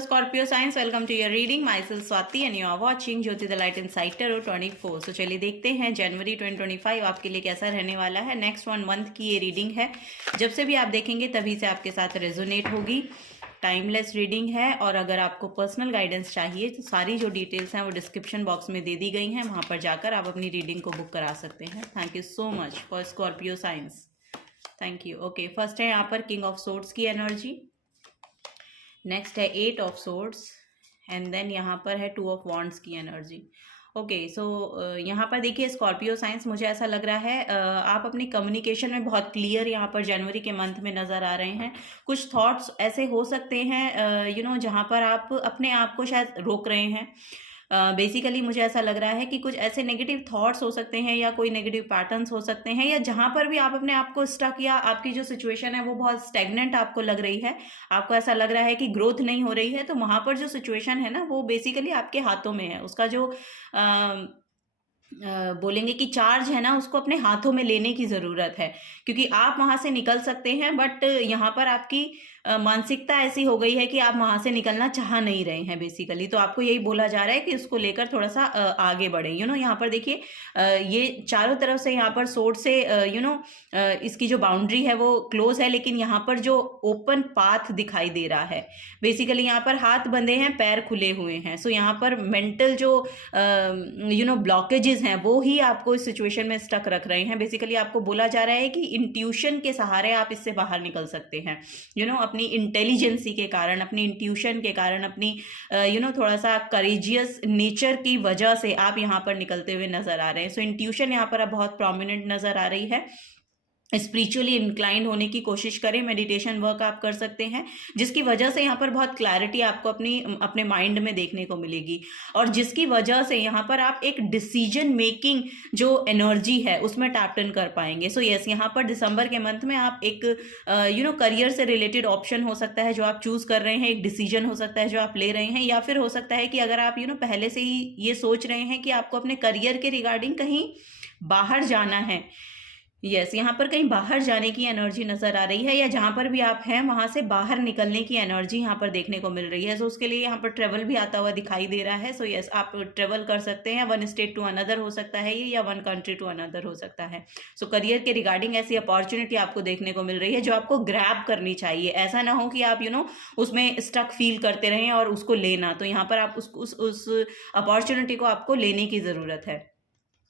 Scorpio signs, welcome to your reading. Myself Swati and you are watching Jyoti the Light Inside Tarot 24. So चलिए देखते हैं जनवरी 2025 आपके लिए कैसा रहने वाला है। नेक्स्ट 1 मंथ की ये रीडिंग है। जब से भी आप देखेंगे तभी से आपके साथ रेजोनेट होगी। टाइमलेस रीडिंग है और अगर आपको पर्सनल गाइडेंस चाहिए तो सारी जो डिटेल्स हैं वो डिस्क्रिप्शन बॉक्स में दे दी गई हैं, वहाँ पर जाकर आप अपनी रीडिंग को बुक करा सकते हैं। Thank you so much for Scorpio science, thank you. Okay, first है यहाँ पर किंग ऑफ सोर्ड्स की एनर्जी, नेक्स्ट है 8 ऑफ सोर्ड्स एंड देन यहाँ पर है 2 ऑफ वॉन्ड्स की एनर्जी। ओके, सो यहाँ पर देखिए स्कॉर्पियो साइंस, मुझे ऐसा लग रहा है आप अपनी कम्युनिकेशन में बहुत क्लियर यहाँ पर जनवरी के मंथ में नज़र आ रहे हैं। कुछ थॉट्स ऐसे हो सकते हैं जहाँ पर आप अपने आप को शायद रोक रहे हैं। बेसिकली मुझे ऐसा लग रहा है कि कुछ ऐसे नेगेटिव थॉट्स हो सकते हैं या कोई नेगेटिव पैटर्न्स हो सकते हैं, या जहाँ पर भी आप अपने आप को स्टक या आपकी जो सिचुएशन है वो बहुत स्टेगनेंट आपको लग रही है, आपको ऐसा लग रहा है कि ग्रोथ नहीं हो रही है, तो वहाँ पर जो सिचुएशन है ना वो बेसिकली आपके हाथों में है। उसका जो बोलेंगे कि चार्ज है ना, उसको अपने हाथों में लेने की ज़रूरत है, क्योंकि आप वहाँ से निकल सकते हैं बट यहाँ पर आपकी मानसिकता ऐसी हो गई है कि आप वहाँ से निकलना चाह नहीं रहे हैं बेसिकली। तो आपको यही बोला जा रहा है कि उसको लेकर थोड़ा सा आगे बढ़े। यहाँ पर देखिए ये चारों तरफ से यहाँ पर सोर्ड से इसकी जो बाउंड्री है वो क्लोज है, लेकिन यहाँ पर जो ओपन पाथ दिखाई दे रहा है, बेसिकली यहाँ पर हाथ बंधे हैं, पैर खुले हुए हैं। सो यहाँ पर मेंटल जो ब्लॉकेजेस हैं वो ही आपको इस सिचुएशन में स्टक रख रहे हैं। बेसिकली आपको बोला जा रहा है कि इंट्यूशन के सहारे आप इससे बाहर निकल सकते हैं। अपनी इंटेलिजेंसी के कारण, अपनी इंट्यूशन के कारण, अपनी थोड़ा सा करेजियस नेचर की वजह से आप यहाँ पर निकलते हुए नजर आ रहे हैं। सो इंट्यूशन यहाँ पर बहुत प्रोमिनेंट नजर आ रही है। स्पिरिचुअली इंक्लाइंड होने की कोशिश करें, मेडिटेशन वर्क आप कर सकते हैं, जिसकी वजह से यहाँ पर बहुत क्लैरिटी आपको अपने माइंड में देखने को मिलेगी, और जिसकी वजह से यहाँ पर आप एक डिसीजन मेकिंग जो एनर्जी है उसमें टैप इन कर पाएंगे। सो यस, यहाँ पर दिसंबर के मंथ में आप एक करियर से रिलेटेड ऑप्शन हो सकता है जो आप चूज कर रहे हैं, एक डिसीजन हो सकता है जो आप ले रहे हैं, या फिर हो सकता है कि अगर आप पहले से ही ये सोच रहे हैं कि आपको अपने करियर के रिगार्डिंग कहीं बाहर जाना है। यस, यहाँ पर कहीं बाहर जाने की एनर्जी नजर आ रही है, या जहाँ पर भी आप हैं वहां से बाहर निकलने की एनर्जी यहाँ पर देखने को मिल रही है। सो उसके लिए यहाँ पर ट्रेवल भी आता हुआ दिखाई दे रहा है। सो यस, आप ट्रेवल कर सकते हैं, 1 स्टेट टू अनदर हो सकता है ये, या 1 कंट्री टू अनदर हो सकता है। सो करियर के रिगार्डिंग ऐसी अपॉर्चुनिटी आपको देखने को मिल रही है जो आपको ग्रैब करनी चाहिए। ऐसा ना हो कि आप उसमें स्टक फील करते रहें और उसको लेना, तो यहाँ पर आप उस अपॉर्चुनिटी को आपको लेने की ज़रूरत है।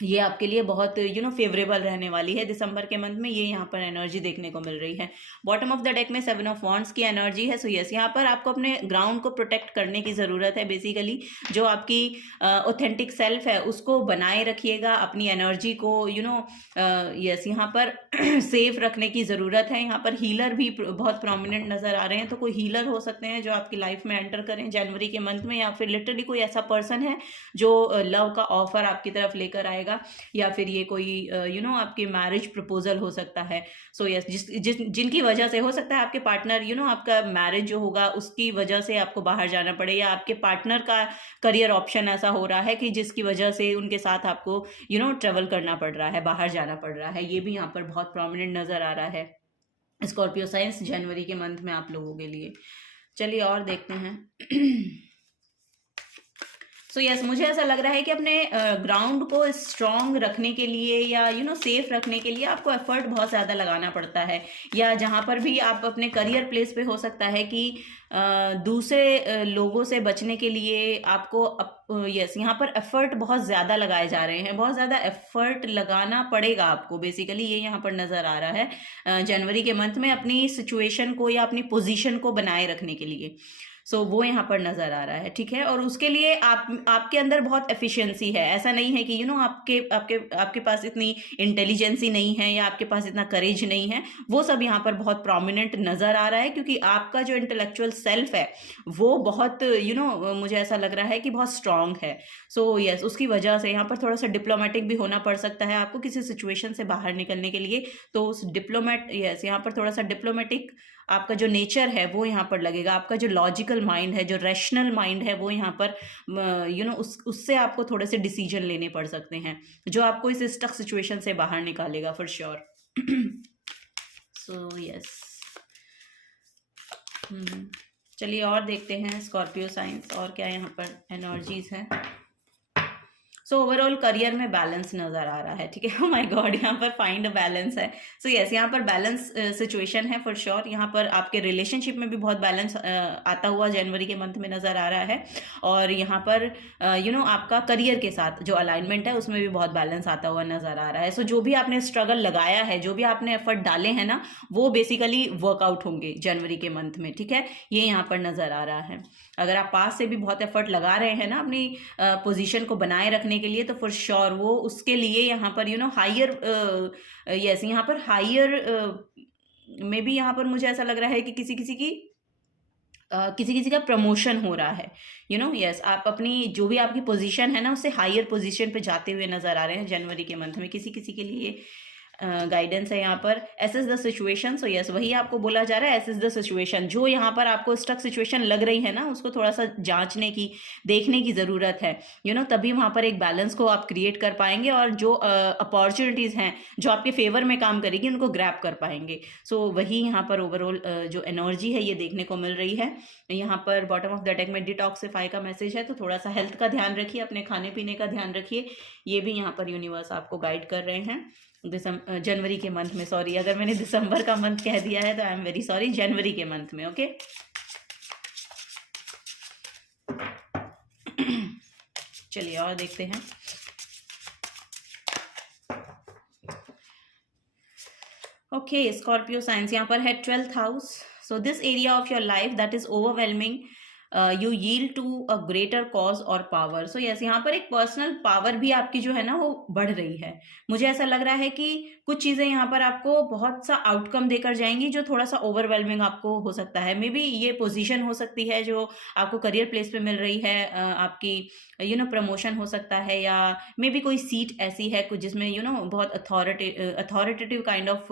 ये आपके लिए बहुत फेवरेबल रहने वाली है दिसंबर के मंथ में, ये यहाँ पर एनर्जी देखने को मिल रही है। बॉटम ऑफ द डेक में 7 ऑफ वॉन्ड्स की एनर्जी है। सो यस, यहाँ पर आपको अपने ग्राउंड को प्रोटेक्ट करने की ज़रूरत है। बेसिकली जो आपकी ऑथेंटिक सेल्फ है उसको बनाए रखिएगा, अपनी एनर्जी को यस यहाँ पर सेफ रखने की ज़रूरत है। यहाँ पर हीलर भी बहुत प्रोमिनेंट नज़र आ रहे हैं, तो कोई हीलर हो सकते हैं जो आपकी लाइफ में एंटर करें जनवरी के मंथ में, या फिर लिटरली कोई ऐसा पर्सन है जो लव का ऑफर आपकी तरफ लेकर आएगा, या फिर ये कोई आपकी मैरिज प्रपोजल हो सकता है। सो यस, जिनकी वजह से हो सकता है आपके पार्टनर आपका मैरिज जो होगा उसकी वजह से आपको बाहर जाना पड़े, या आपके पार्टनर का करियर ऑप्शन ऐसा हो रहा है कि जिसकी वजह से उनके साथ आपको ट्रेवल करना पड़ रहा है, बाहर जाना पड़ रहा है। ये भी यहाँ पर बहुत प्रोमिनेंट नजर आ रहा है स्कॉर्पियो साइंस जनवरी के मंथ में आप लोगों के लिए। चलिए और देखते हैं। सो यस, मुझे ऐसा लग रहा है कि अपने ग्राउंड को स्ट्रॉन्ग रखने के लिए या सेफ रखने के लिए आपको एफर्ट बहुत ज़्यादा लगाना पड़ता है, या जहाँ पर भी आप अपने करियर प्लेस पे हो सकता है कि दूसरे लोगों से बचने के लिए आपको यस यहाँ पर एफर्ट बहुत ज़्यादा लगाए जा रहे हैं, बहुत ज़्यादा एफर्ट लगाना पड़ेगा आपको। बेसिकली ये यहाँ पर नज़र आ रहा है जनवरी के मंथ में अपनी सिचुएशन को या अपनी पोजीशन को बनाए रखने के लिए। सो वो यहाँ पर नजर आ रहा है, ठीक है। और उसके लिए आपके अंदर बहुत एफिशिएंसी है। ऐसा नहीं है कि आपके पास इतनी इंटेलिजेंसी नहीं है या आपके पास इतना करेज नहीं है, वो सब यहाँ पर बहुत प्रोमिनेंट नजर आ रहा है, क्योंकि आपका जो इंटेलेक्चुअल सेल्फ है वो बहुत मुझे ऐसा लग रहा है कि बहुत स्ट्रांग है। सो यस, उसकी वजह से यहाँ पर थोड़ा सा डिप्लोमेटिक भी होना पड़ सकता है आपको किसी सिचुएशन से बाहर निकलने के लिए। तो उस यहाँ पर थोड़ा सा डिप्लोमेटिक आपका जो नेचर है वो यहाँ पर लगेगा। आपका जो लॉजिकल माइंड है, जो रैशनल माइंड है, वो यहाँ पर उससे आपको थोड़े से डिसीजन लेने पड़ सकते हैं जो आपको इस स्टक सिचुएशन से बाहर निकालेगा फॉर श्योर। सो यस, चलिए और देखते हैं स्कॉर्पियो साइंस और क्या यहाँ पर एनर्जीज हैं। सो ओवरऑल करियर में बैलेंस नजर आ रहा है, ठीक है। माय गॉड, यहाँ पर फाइंड अ बैलेंस है। सो यस, यहाँ पर बैलेंस सिचुएशन है फॉर श्योर। यहाँ पर आपके रिलेशनशिप में भी बहुत बैलेंस आता हुआ जनवरी के मंथ में नजर आ रहा है। और यहाँ पर आपका करियर के साथ जो अलाइनमेंट है उसमें भी बहुत बैलेंस आता हुआ नजर आ रहा है। सो जो भी आपने स्ट्रगल लगाया है, जो भी आपने एफर्ट डाले हैं ना, वो बेसिकली वर्कआउट होंगे जनवरी के मंथ में, ठीक है। ये यहाँ पर नजर आ रहा है। अगर आप पास से भी बहुत एफर्ट लगा रहे हैं ना अपनी पोजीशन को बनाए रखने के लिए, तो फॉर श्योर वो उसके लिए यहाँ पर हायर, यस, यहाँ पर हायर में भी यहाँ पर मुझे ऐसा लग रहा है कि किसी किसी का प्रमोशन हो रहा है, यस, आप अपनी जो भी आपकी पोजीशन है ना उससे हायर पोजीशन पे जाते हुए नजर आ रहे हैं जनवरी के मंथ में। किसी के लिए गाइडेंस है यहाँ पर। Assess the situation. So yes, वही आपको बोला जा रहा है, एसेस द सिचुएशन। जो यहाँ पर आपको स्टक सिचुएशन लग रही है ना, उसको थोड़ा सा जांचने की, देखने की ज़रूरत है, तभी वहाँ पर एक बैलेंस को आप क्रिएट कर पाएंगे और जो अपॉर्चुनिटीज़ हैं जो आपके फेवर में काम करेगी उनको ग्रैब कर पाएंगे। सो वही यहाँ पर ओवरऑल जो एनर्जी है ये देखने को मिल रही है। यहाँ पर बॉटम ऑफ द डेक में डिटॉक्सिफाई का मैसेज है, तो थोड़ा सा हेल्थ का ध्यान रखिए, अपने खाने पीने का ध्यान रखिए। ये भी यहाँ पर यूनिवर्स आपको गाइड कर रहे हैं जनवरी के मंथ में। सॉरी, अगर मैंने दिसंबर का मंथ कह दिया है तो आई एम वेरी सॉरी, जनवरी के मंथ में। ओके चलिए और देखते हैं। ओके, स्कॉर्पियो साइंस यहाँ पर है 12th house. So this area of your life that is overwhelming you yield to a greater cause और पावर। सो यस, यहाँ पर एक पर्सनल पावर भी आपकी जो है ना वो बढ़ रही है। मुझे ऐसा लग रहा है कि कुछ चीज़ें यहाँ पर आपको बहुत सा आउटकम देकर जाएंगी जो थोड़ा सा ओवरवेलमिंग आपको हो सकता है। मे बी ये पोजीशन हो सकती है जो आपको करियर प्लेस पे मिल रही है, आपकी प्रमोशन हो सकता है, या मे बी कोई सीट ऐसी है कुछ जिसमें बहुत अथॉरिटेटिव काइंड ऑफ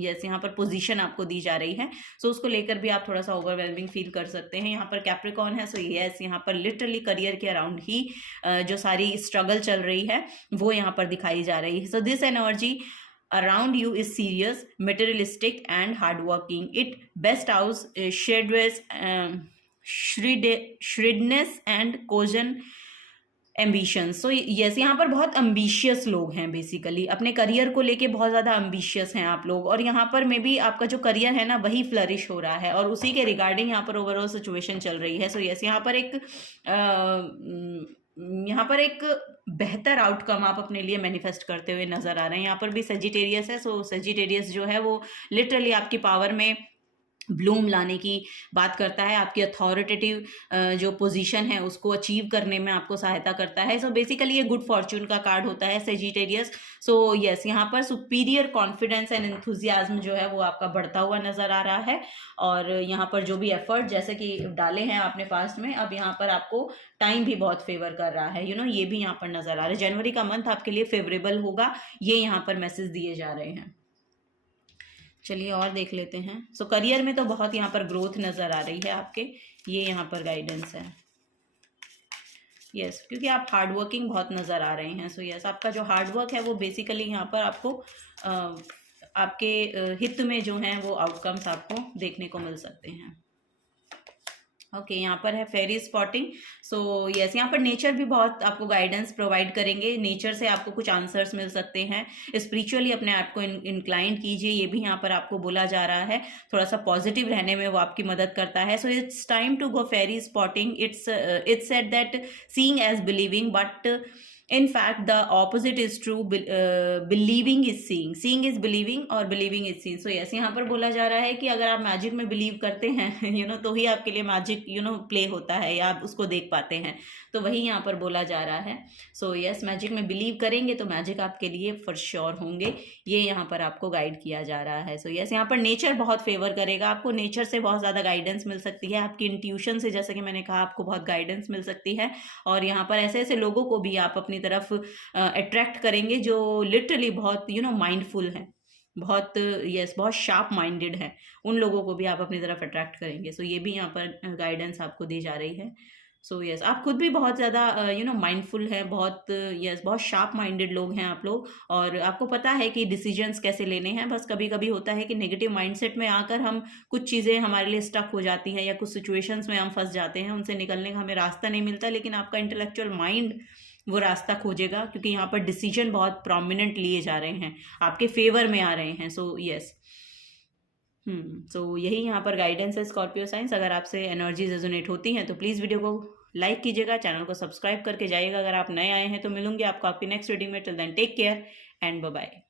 यस यहाँ पर पोजीशन आपको दी जा रही है। सो उसको लेकर भी आप थोड़ा सा ओवरवेलमिंग फील कर सकते हैं। यहाँ पर कैप्रिकॉर्न है, सो यस यहाँ पर लिटरली करियर के अराउंड ही जो सारी स्ट्रगल चल रही है वो यहाँ पर दिखाई जा रही है। So this energy around you is serious, materialistic and hardworking. It best out shrewdness and caution ambitions. So yes यहाँ पर बहुत अम्बिशियस लोग हैं, बेसिकली अपने करियर को लेके बहुत ज़्यादा अम्बिशियस हैं आप लोग। और यहाँ पर मे बी आपका जो करियर है ना वही फ्लरिश हो रहा है और उसी के रिगार्डिंग यहाँ पर ओवरऑल सिचुएशन चल रही है। सो यस यहाँ पर एक बेहतर आउटकम आप अपने लिए मैनिफेस्ट करते हुए नजर आ रहे हैं। यहाँ पर भी सजिटेरियस है। सो सजिटेरियस जो है वो लिटरली आपकी पावर में ब्लूम लाने की बात करता है, आपकी अथॉरिटेटिव जो पोजीशन है उसको अचीव करने में आपको सहायता करता है। सो बेसिकली ये गुड फॉर्च्यून का कार्ड होता है सेजिटेरियस। सो यस यहाँ पर सुपीरियर कॉन्फिडेंस एंड एंथुजियाज्म जो है वो आपका बढ़ता हुआ नजर आ रहा है। और यहाँ पर जो भी एफर्ट जैसे कि डाले हैं आपने पास्ट में, अब यहाँ पर आपको टाइम भी बहुत फेवर कर रहा है। ये भी यहाँ पर नजर आ रहा है। जनवरी का मंथ आपके लिए फेवरेबल होगा, ये यहाँ पर मैसेज दिए जा रहे हैं। चलिए और देख लेते हैं। सो करियर में तो बहुत यहाँ पर ग्रोथ नज़र आ रही है आपके, ये यहाँ पर गाइडेंस है। यस क्योंकि आप हार्डवर्किंग बहुत नज़र आ रहे हैं। सो यस आपका जो हार्डवर्क है वो बेसिकली यहाँ पर आपको आपके हित में जो हैं वो आउटकम्स आपको देखने को मिल सकते हैं। ओके यहाँ पर है फेरी स्पॉटिंग। सो यस यहाँ पर नेचर भी बहुत आपको गाइडेंस प्रोवाइड करेंगे। नेचर से आपको कुछ आंसर्स मिल सकते हैं। स्पिरिचुअली अपने आप को इंक्लाइंड कीजिए, ये भी यहाँ पर आपको बोला जा रहा है। थोड़ा सा पॉजिटिव रहने में वो आपकी मदद करता है। So it's time to go fairy spotting. It's said that seeing is believing, but in fact the opposite is true. Believing is seeing is believing और believing is seeing. So yes यहाँ पर बोला जा रहा है कि अगर आप मैजिक में बिलीव करते हैं तो ही आपके लिए मैजिक प्ले होता है या आप उसको देख पाते हैं। तो वही यहाँ पर बोला जा रहा है। सो यस मैजिक में बिलीव करेंगे तो मैजिक आपके लिए फॉर श्योर होंगे, ये यहाँ पर आपको गाइड किया जा रहा है। सो यस यहाँ पर नेचर बहुत फेवर करेगा आपको। नेचर से बहुत ज़्यादा गाइडेंस मिल सकती है। आपकी इंट्यूशन से, जैसे कि मैंने कहा, आपको बहुत गाइडेंस मिल सकती है। और यहाँ पर ऐसे ऐसे लोगों को भी आप अपनी तरफ अट्रैक्ट करेंगे जो लिटरली बहुत माइंडफुल हैं, बहुत बहुत शार्प माइंडेड है। उन लोगों को भी आप अपनी तरफ अट्रैक्ट करेंगे। सो ये भी यहाँ पर गाइडेंस आपको दी जा रही है। सो यस, आप खुद भी बहुत ज़्यादा माइंडफुल हैं, बहुत यस बहुत शार्प माइंडेड लोग हैं आप लोग, और आपको पता है कि डिसीजंस कैसे लेने हैं। बस कभी कभी होता है कि नेगेटिव माइंडसेट में आकर हम कुछ चीज़ें हमारे लिए स्टक हो जाती हैं, या कुछ सिचुएशंस में हम फंस जाते हैं, उनसे निकलने का हमें रास्ता नहीं मिलता, लेकिन आपका इंटेलेक्चुअल माइंड वो रास्ता खोजेगा, क्योंकि यहाँ पर डिसीजन बहुत प्रोमिनेंट लिए जा रहे हैं, आपके फेवर में आ रहे हैं। सो यस, सो यही यहाँ पर गाइडेंस है स्कॉर्पियो साइंस। अगर आपसे एनर्जी रेजोनेट होती हैं तो प्लीज़ वीडियो को लाइक कीजिएगा, चैनल को सब्सक्राइब करके जाइएगा अगर आप नए आए हैं। तो मिलूंगी आपको आपकी नेक्स्ट रीडिंग में। Till then take care and bye bye.